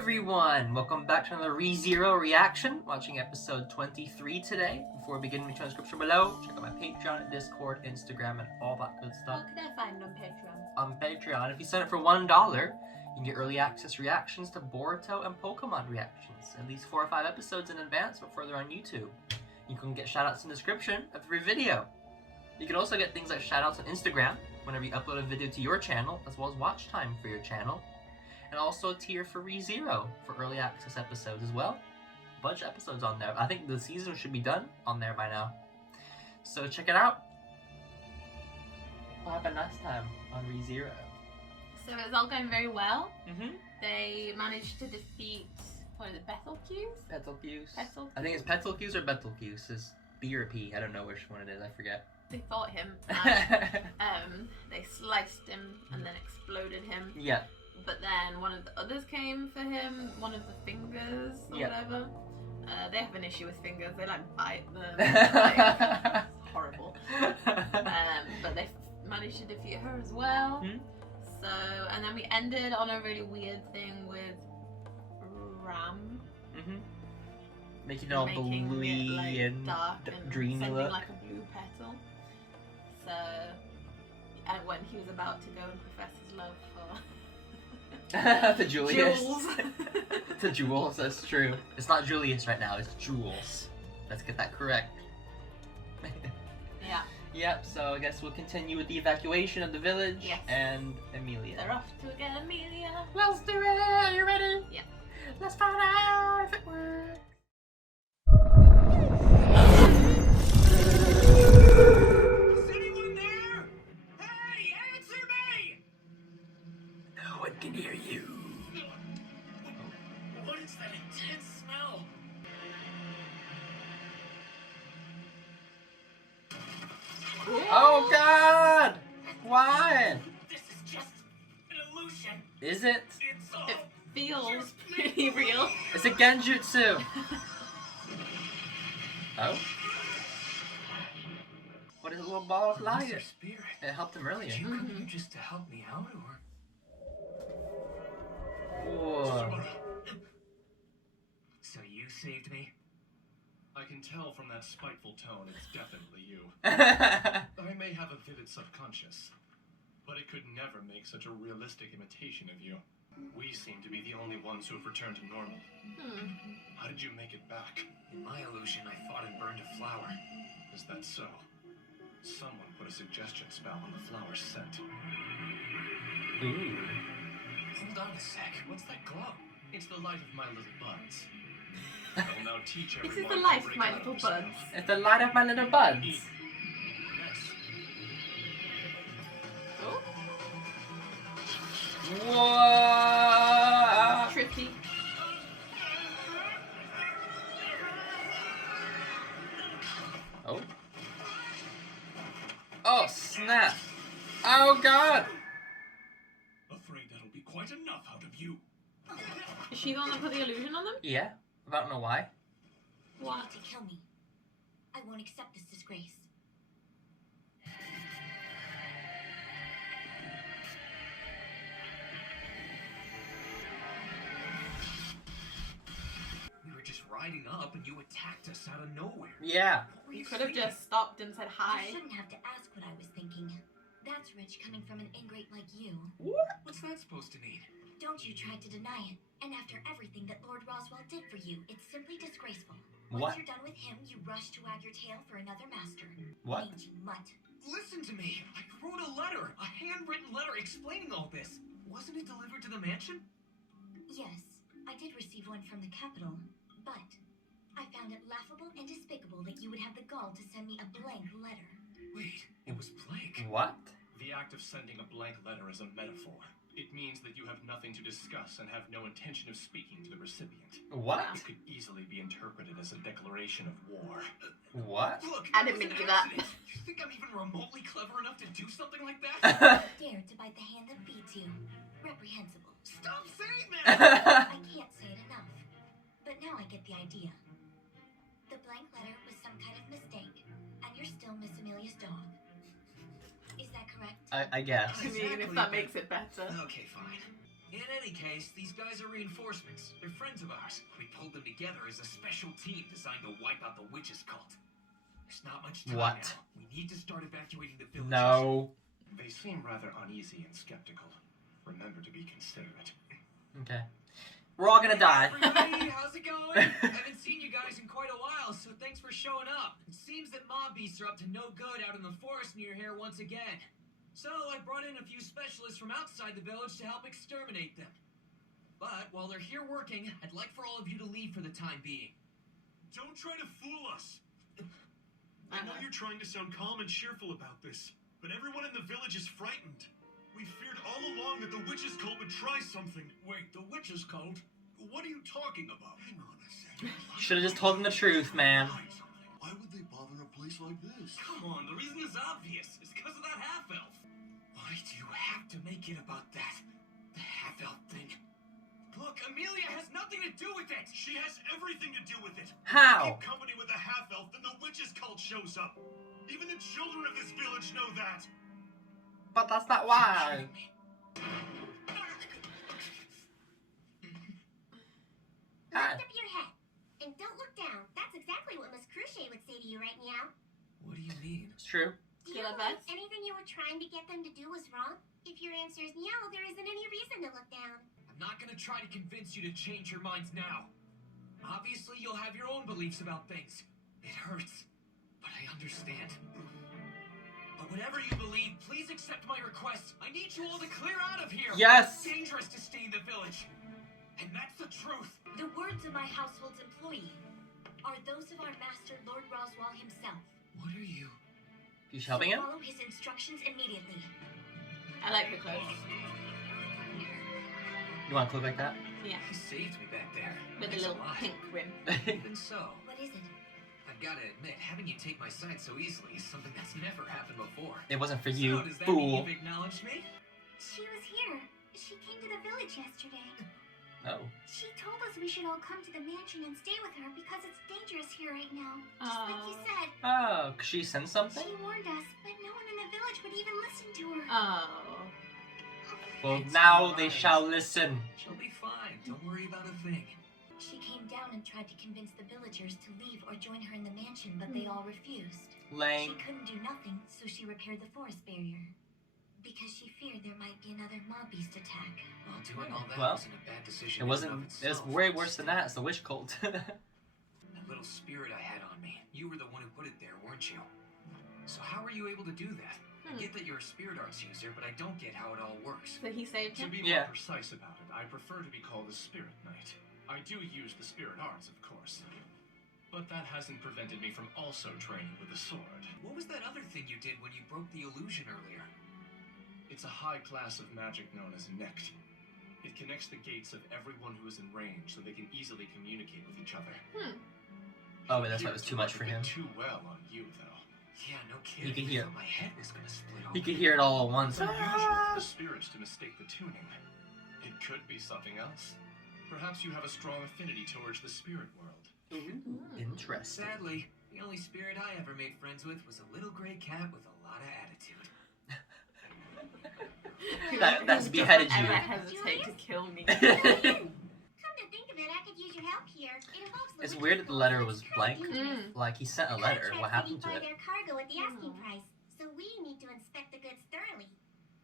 everyone! Welcome back to another ReZero reaction, watching episode 23 today. Before we begin, reach on the description below. Check out my Patreon, Discord, Instagram, and all that good stuff. What can I find on Patreon? On Patreon, if you sign up for $1, you can get early access reactions to Boruto and Pokemon reactions. At least 4 or 5 episodes in advance before they're on YouTube. You can get shoutouts in the description of every video. You can also get things like shoutouts on Instagram whenever you upload a video to your channel, as well as watch time for your channel. And also a tier for ReZero for early access episodes as well. A bunch of episodes on there. I think the season should be done on there by now. So check it out. We'll have a nice time on ReZero. So it's all going very well. Mm-hmm. They managed to defeat, what is it, Betelgeuse? Betelgeuse. Betelgeuse? I think it's Betelgeuse or Betelgeuse. It's B or P. I don't know which one it is. I forget. They fought him. And, they sliced him and then exploded him. Yeah. But then one of the others came for him, one of the fingers or whatever. They have an issue with fingers, they like bite them. Like, horrible. But they managed to defeat her as well. Hmm? So, and then we ended on a really weird thing with Ram. Mm-hmm. Making it all bluey like, and dark and dreamy sending look. like a blue petal. So, and when he was about to go and profess his love for the Julius. Jules. The Jules, that's true. It's not Julius right now, it's Jules. Let's get that correct. Yeah. Yep, so I guess we'll continue with the evacuation of the village. Yes. And Emilia. They're off to get Emilia. Let's do it! Are you ready? Yeah. Let's find out if it works. Is anyone there? Hey, answer me! No one can hear you. What is that intense smell? Oh god! Why? This is just an illusion. Is it? It's all It feels pretty real. It's a genjutsu! Oh? What is a little ball of light? Your spirit. It helped him earlier. Did you come here just to help me out, or? Whoa. So you saved me? I can tell from that spiteful tone it's definitely you. Yeah. I may have a vivid subconscious, but it could never make such a realistic imitation of you. We seem to be the only ones who have returned to normal. How did you make it back? In my illusion, I thought it burned a flower. Is that so? Someone put a suggestion spell on the flower's scent. Ooh. Hold on a sec. What's that glow? It's the light of my little buds. I will now teach This everyone is the to life, break my out of little themselves. buds. It's the light of my little buds. Yes. Oh, Whoa! tricky. Oh. Oh, snap. Oh, God. Afraid that'll be quite enough out of you. Is she the one that put the illusion on them? Yeah. I don't know why. You What? need to kill me. I won't accept this disgrace. We were just riding up and you attacked us out of nowhere. Yeah. What were You you could have thinking? just stopped and said You hi. shouldn't have to ask what I was thinking. That's rich coming from an ingrate like you. What's that supposed to mean? Don't you try to deny it. And after everything that Lord Roswaal did for you, it's simply disgraceful. What? Once you're done with him, you rush to wag your tail for another master. What? Mangy mutt. Listen to me. I wrote a letter, a handwritten letter explaining all this. Wasn't it delivered to the mansion? Yes, I did receive one from the capital, but I found it laughable and despicable that you would have the gall to send me a blank letter. Wait, it was blank. What? The act of sending a blank letter is a metaphor. It means that you have nothing to discuss and have no intention of speaking to the recipient. What? It could easily be interpreted as a declaration of war. What? Look, I it didn't was mean an to do that. accident. You think I'm even remotely clever enough to do something like that? Dare to bite the hand that feeds you. Reprehensible. Stop saying that! I can't say it enough. But now I get the idea. The blank letter was some kind of mistake, and you're still Miss Emilia's dog. Is that correct? I guess. I mean, if that makes it better. Okay, fine. In any case, these guys are reinforcements. They're friends of ours. We pulled them together as a special team designed to wipe out the witches cult. There's not much time What? now. We need to start evacuating the villagers. No. They seem rather uneasy and skeptical. Remember to be considerate. Okay. We're all gonna die. Everybody, how's it going? Haven't seen you guys in quite a while, so thanks for showing up. It seems that mob beasts are up to no good out in the forest near here once again. So I brought in a few specialists from outside the village to help exterminate them. But while they're here working, I'd like for all of you to leave for the time being. Don't try to fool us. I know you're trying to sound calm and cheerful about this, but everyone in the village is frightened. We feared all along that the witches cult would try something. Wait, the witches cult? What are you talking about? Hang on a second. Should have just told him the truth, man. Why would they bother a place like this? Come on, the reason is obvious. It's because of that half-elf. Why do you have to make it about that? The half-elf thing. Look, Emilia has nothing to do with it. She has everything to do with it. How? Keep company with the half-elf, then the witches cult shows up. Even the children of this village know that. But that's not why. Lift up your head and don't look down. That's exactly what Miss Cruchet would say to you, right, Meow? What do you mean? It's true. Do you believe anything you were trying to get them to do was wrong? If your answer is no, there isn't any reason to look down. I'm not gonna try to convince you to change your minds now. Obviously, you'll have your own beliefs about things. It hurts, but I understand. But whatever you believe, please accept my request. I need you all to clear out of here. Yes. It's dangerous to stay in the village. And that's the truth. The words of my household's employee are those of our master, Lord Roswaal himself. What are you? You helping him? Follow his instructions immediately. I like the clothes. You want a clothes like that? Yeah. He saved me back there. With a Thanks little lot. pink rim. Even so, What is it? I've got to admit, having you take my side so easily is something that's never happened before. It wasn't for you, So, does that mean fool. you've acknowledged me? She was here. She came to the village yesterday. Oh. She told us we should all come to the mansion and stay with her because it's dangerous here right now. Just like you said. Oh, could she send something? She warned us, but no one in the village would even listen to her. Oh. Well, now they shall listen. She'll be fine. Don't worry about a thing. She came down and tried to convince the villagers to leave or join her in the mansion, but they all refused. She Lame. couldn't do nothing, so she repaired the forest barrier. Because she feared there might be another mob beast attack. Well, doing all that Well, wasn't a bad decision. It wasn't. in and of It was itself. way worse than that. It's the witch cult. That little spirit I had on me. You were the one who put it there, weren't you? So how were you able to do that? I get that you're a spirit arts user, but I don't get how it all works. So he saved To him? be Yeah. more precise about it, I prefer to be called a spirit knight. I do use the spirit arts, of course. But that hasn't prevented me from also training with the sword. What was that other thing you did when you broke the illusion earlier? It's a high class of magic known as Nect. It connects the gates of everyone who is in range so they can easily communicate with each other. Oh, but that's why it was too much for him. Too well on you, though. Yeah, no kidding. could hear- I thought my head was gonna split open. He could hear it all at once. It's unusual for the spirits to mistake the tuning. It could be something else. Perhaps you have a strong affinity towards the spirit world. Interesting. Sadly, the only spirit I ever made friends with was a little gray cat with a lot of attitude. That's beheaded Ever you. hesitate to kill me. Come to think of it, I could use your help here. It involves the It's witches' weird that the cult, letter so was it's blank. kinda dangerous. Like, he sent a letter. What happened to Contracts it? buy their cargo at the asking price, so we need to inspect the goods thoroughly.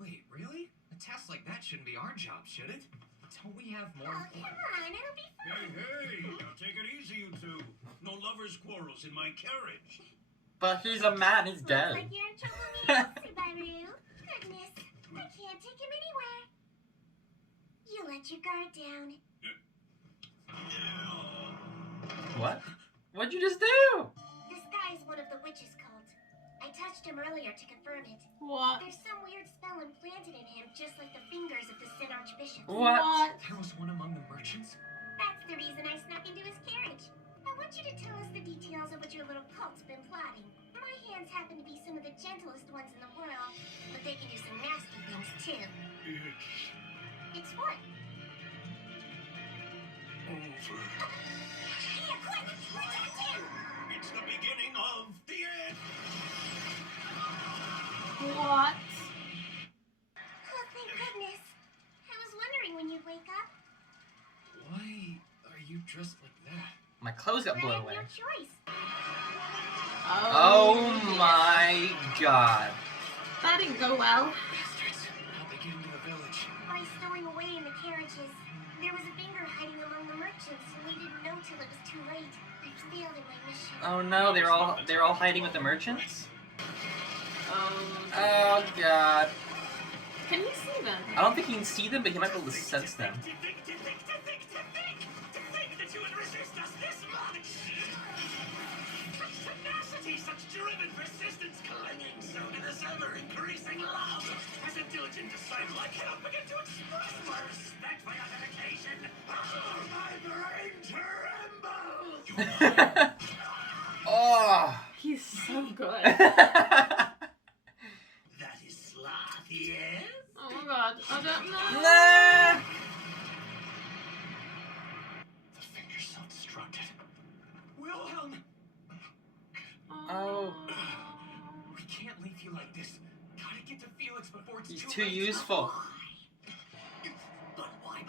Wait, really? A task like that shouldn't be our job, should it? Don't we have more Oh, come on, it'll be fun. Hey, now take it easy, you two. No lovers' quarrels in my carriage. But he's a man. He's Looks dead. like you're in trouble now, Subaru. Goodness, I can't take him anywhere. You let your guard down. What? What'd you just do? This guy is one of the witches' cult. I touched him earlier to confirm it. What? There's some weird spell implanted in him, just like the fingers of the Sin Archbishop. What? There was one among the merchants? That's the reason I snuck into his carriage. I want you to tell us the details of what your little cult's been plotting. My hands happen to be some of the gentlest ones in the world, but they can do some nasty things too. It's what? Over. Here, quick! Protect him! It's the beginning of the end. What? Oh, thank goodness. I was wondering when you dressed like that? My clothes got I blown have away. no choice. Oh my god. That didn't go well. Bastards. How'd they get into the village? By stowing away in the carriages. There was a finger hiding among the merchants, and we didn't know till it was too late. I failed in my mission. Oh no, they're all hiding with the merchants? Oh. Oh god. Can you see them? I don't think he can see them, but he might be able to sense them. To think that you would resist us this much! Such tenacity, such driven persistence, clinging so to this ever-increasing love! As a diligent disciple, I cannot begin to express my respect for your dedication! Oh, my brain trembles! Oh. He's so good. That is sloth, yes? Oh my god. I don't know. Nah. The finger's self-destructed. Wilhelm! Oh. We can't leave you like this. Gotta get to Felix before it's He's too too late. useful. But why? Oh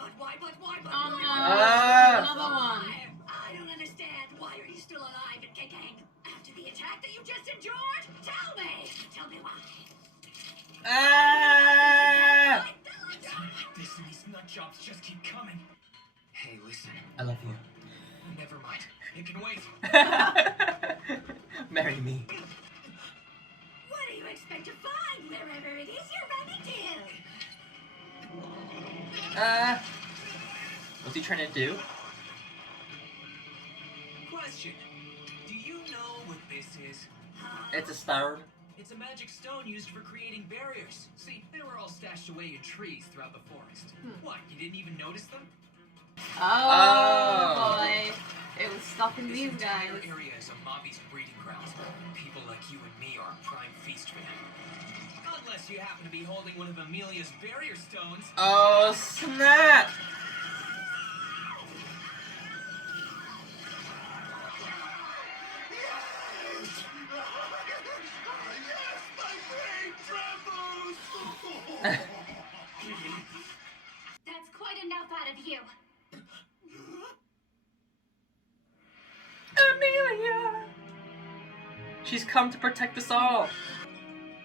no. Ah. Another one. I don't understand. Why are you still alive and kicking? After the attack that you just endured? Tell me! Tell me why. Ah. This and these nut jobs just keep coming. Hey, listen. I love you. Never mind. It can wait. Marry me. What do you expect to find wherever it is you're running to? What's he trying to do? Question. Do you know what this is? It's a stone. It's a magic stone used for creating barriers. See, they were all stashed away in trees throughout the forest. What, you didn't even notice them? Oh boy. It was stopping these This guys. entire area is a Mobby's breeding grounds. People like you and me are a prime feast for them. Unless you happen to be holding one of Emilia's barrier stones. Oh snap! Yes, my brain trembles! That's quite enough out of you. Emilia! She's come to protect us all.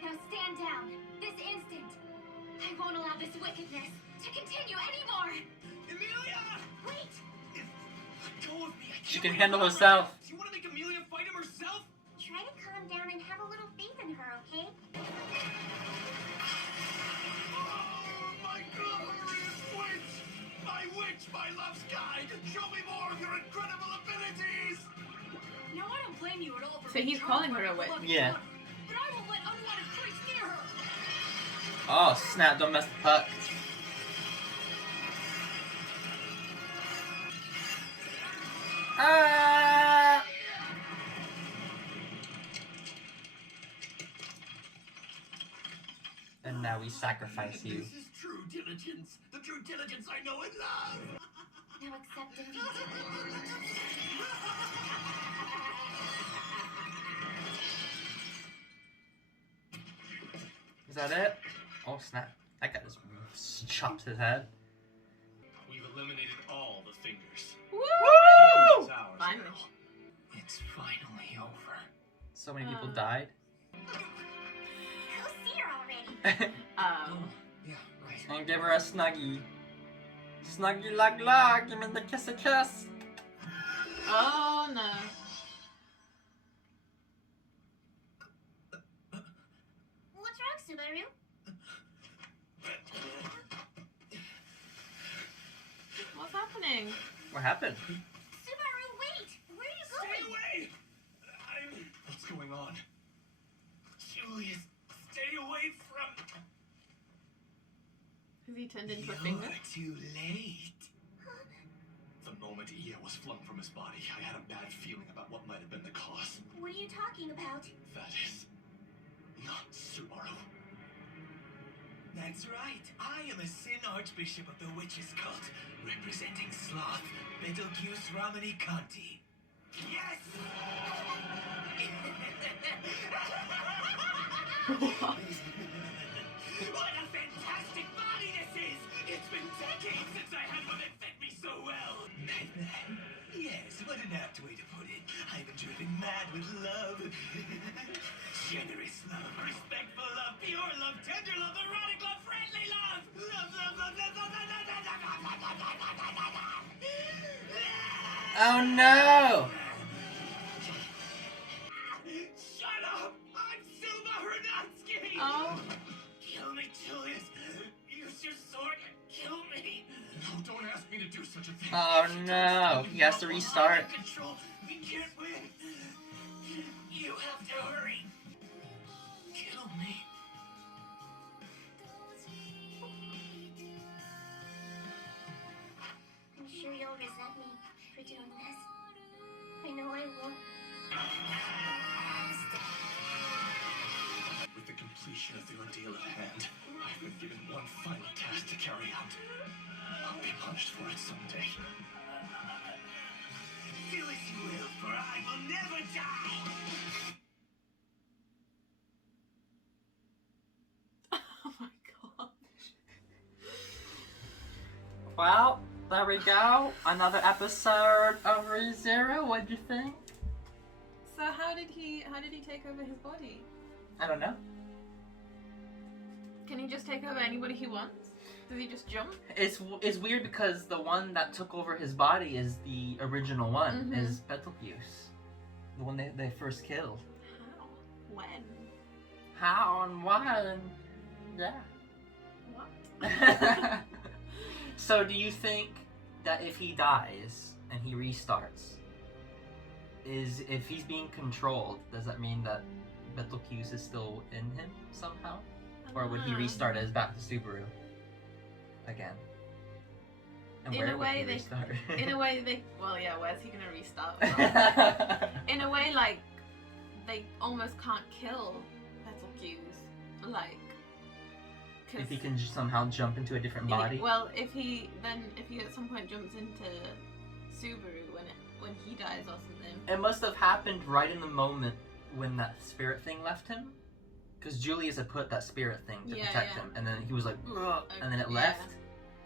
Now stand down. This instant. I won't allow this wickedness to continue anymore. Emilia! Wait. Let go of me. I She can't can wait handle for her. herself. Do you want to make Emilia fight him herself? Try to calm down and have a little faith in her, okay? Oh, my glorious witch! My witch, my love's guide! Show me more of your incredible abilities! No, I don't blame you at all for So being he's charmed calling by her a her witch. loving Yeah. daughter, but I won't let unwanted freaks near her. Oh snap! Don't mess the puck. Ah! And now we sacrifice you. This is true diligence. The true diligence I know and love! Now accept defeat. Is that it? Oh snap! That guy just chops his head. We've eliminated all the fingers. Woo! It's ours Finally. now. It's finally over. So many people died. Go see her already. Yeah, right. And give her a snuggie. Snuggie lug lug. Give me the kiss a kiss. Oh no. What's wrong, Subaru? What's happening? What happened? Subaru, wait! Where are you Stay going? away! What's going on? Julius, stay away from... Has he turned into a finger? Too late. The moment Ia was flung from his body, I had a bad feeling about what might have been the cause. What are you talking about? That is... not Subaru. That's right. I am a Sin Archbishop of the Witches Cult, representing Sloth, Betelgeuse Ramani Conti. Yes! What a fantastic body this is! It's been decades since I had one that fit me so well! Oh no! Shut up! I'm Subaru! Oh. Kill me, Julius! Use your sword and kill me! No, don't ask me to do such a thing. Oh no! He has to restart. Control. We can't win! You have to hurry! Kill me. I'm sure you'll resent me for doing this. I know I will. With the completion of the ordeal at hand, I've been given one final task to carry out. I'll be punished for it someday. Do as you will, for I will never die! Oh my god. Well, there we go. Another episode of ReZero. What'd you think? So how did he take over his body? I don't know. Can he just take over anybody he wants? Does he just jump? It's weird because the one that took over his body is the original one, Mhm. is Betelgeuse. The one they first killed. How? When? How and why and yeah. What? So do you think that if he dies and he restarts, if he's being controlled, does that mean that Betelgeuse is still in him somehow? Or would he restart as back to Subaru again? And In where a would way he they- restart? Well, yeah, where's he gonna restart from? In a way, like, they almost can't kill Betelgeuse. Like, if he can somehow jump into a different body. Well, if he at some point jumps into Subaru when he dies or something. It must have happened right in the moment when that spirit thing left him. Because Julius had put that spirit thing to protect him, and then he was like, ugh, and then it left,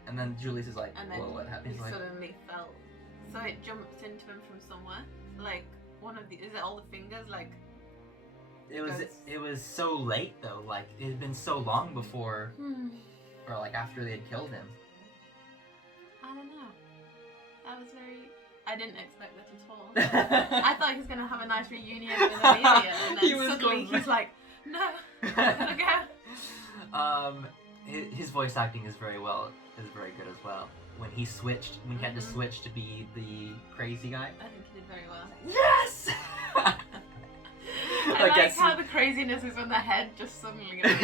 and then Julius is like, And then whoa, what happened? he He's like, suddenly felt. So it jumps into him from somewhere. Like, one of the. Is it all the fingers? Like. it was so late though, like, it had been so long before, or like after they had killed him. I don't know. That was very. I didn't expect that at all. I thought he was gonna have a nice reunion with Emilia, and then He was suddenly going- he's like, no, I'm gonna go. His voice acting is very good as well. When he switched, when he had to switch to be the crazy guy. I think he did very well. Yes! I like how the craziness is when the head just suddenly goes.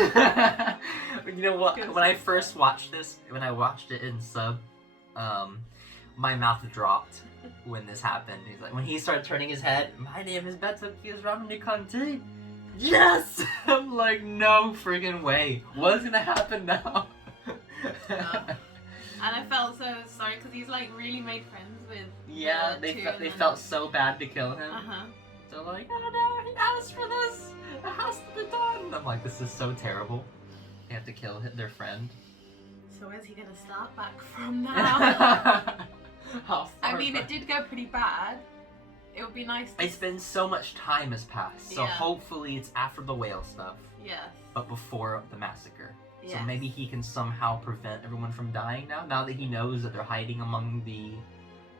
You know what? When I first watched this, when I watched it in sub, my mouth dropped when this happened. He's like, when he started turning his head, my name is Betelgeuse Ramnikanti. Yes! I'm like, no friggin' way. What's gonna happen now? And I felt so sorry because he's like really made friends with. Yeah, they felt so bad to kill him. They're like, oh no, he asked for this. It has to be done. I'm like, this is so terrible. They have to kill their friend. So where's he gonna start back from now? How I far mean, back? it did go pretty bad. It would be nice to... It's been so much time has passed, so Yeah. hopefully it's after the whale stuff, Yes. but before the massacre. So Yes. maybe he can somehow prevent everyone from dying now that he knows that they're hiding among the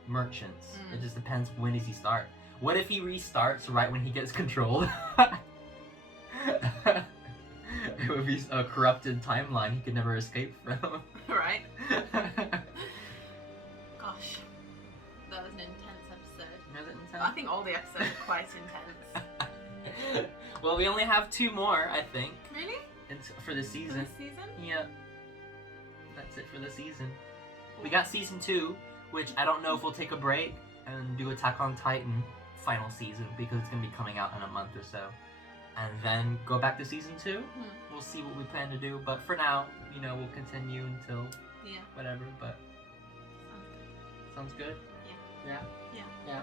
merchants. It just depends, when does he start? What if he restarts right when he gets controlled? It would be a corrupted timeline he could never escape from. Right? Gosh. That was an intense episode. Was it intense? I think all the episodes are quite intense. Well, we only have 2 more, I think, Really? for the For season. this season? Yeah. That's it for the season. We got season 2, which I don't know if we'll take a break and do Attack on Titan final season because it's going to be coming out in a month or so. And then go back to season 2. We'll see what we plan to do. But for now, we'll continue until whatever. But sounds good? Yeah. Yeah?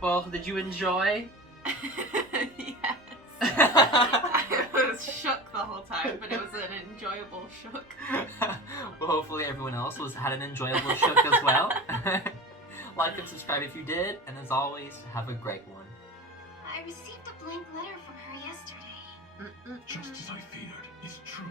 Well, did you enjoy? Yes. I was shook the whole time, but it was an enjoyable shook. Well, hopefully everyone else had an enjoyable shook as well. Like and subscribe if you did, and as always, have a great one. I received a blank letter from her yesterday. Just as I feared, it's true.